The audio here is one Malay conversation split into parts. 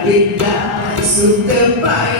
Tidak suka baik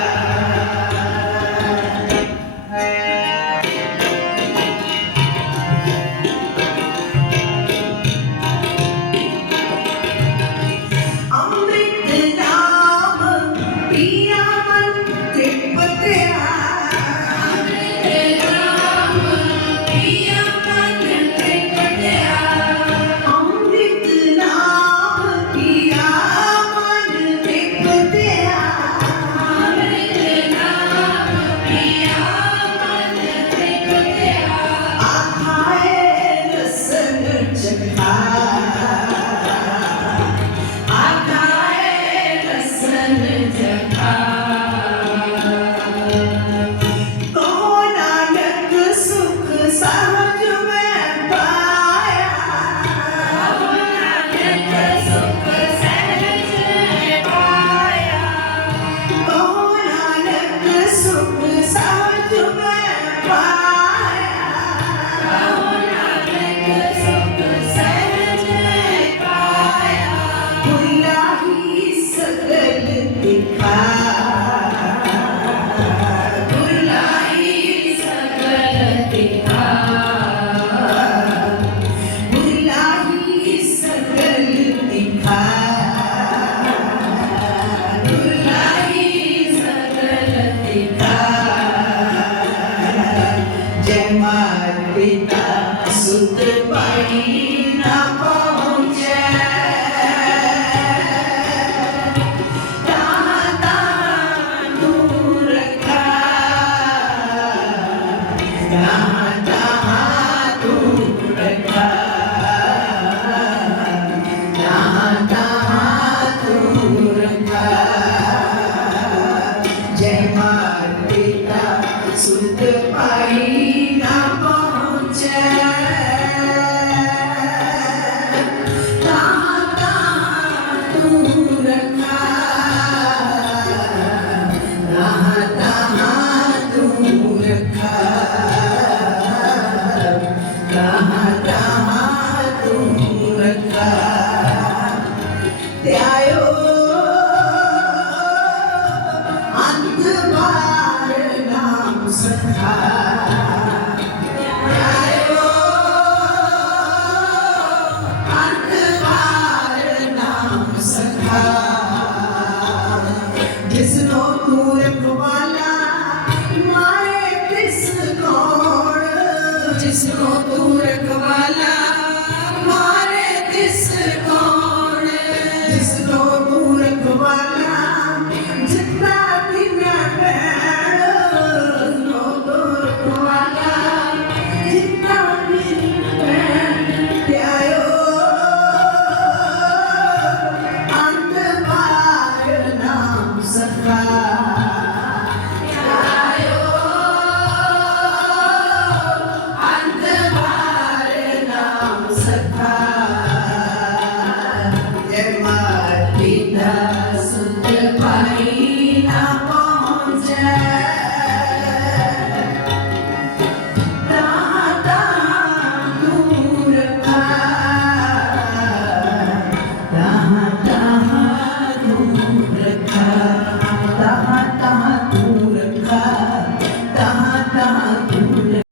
Bye. Bye. Bye. Bye. Advita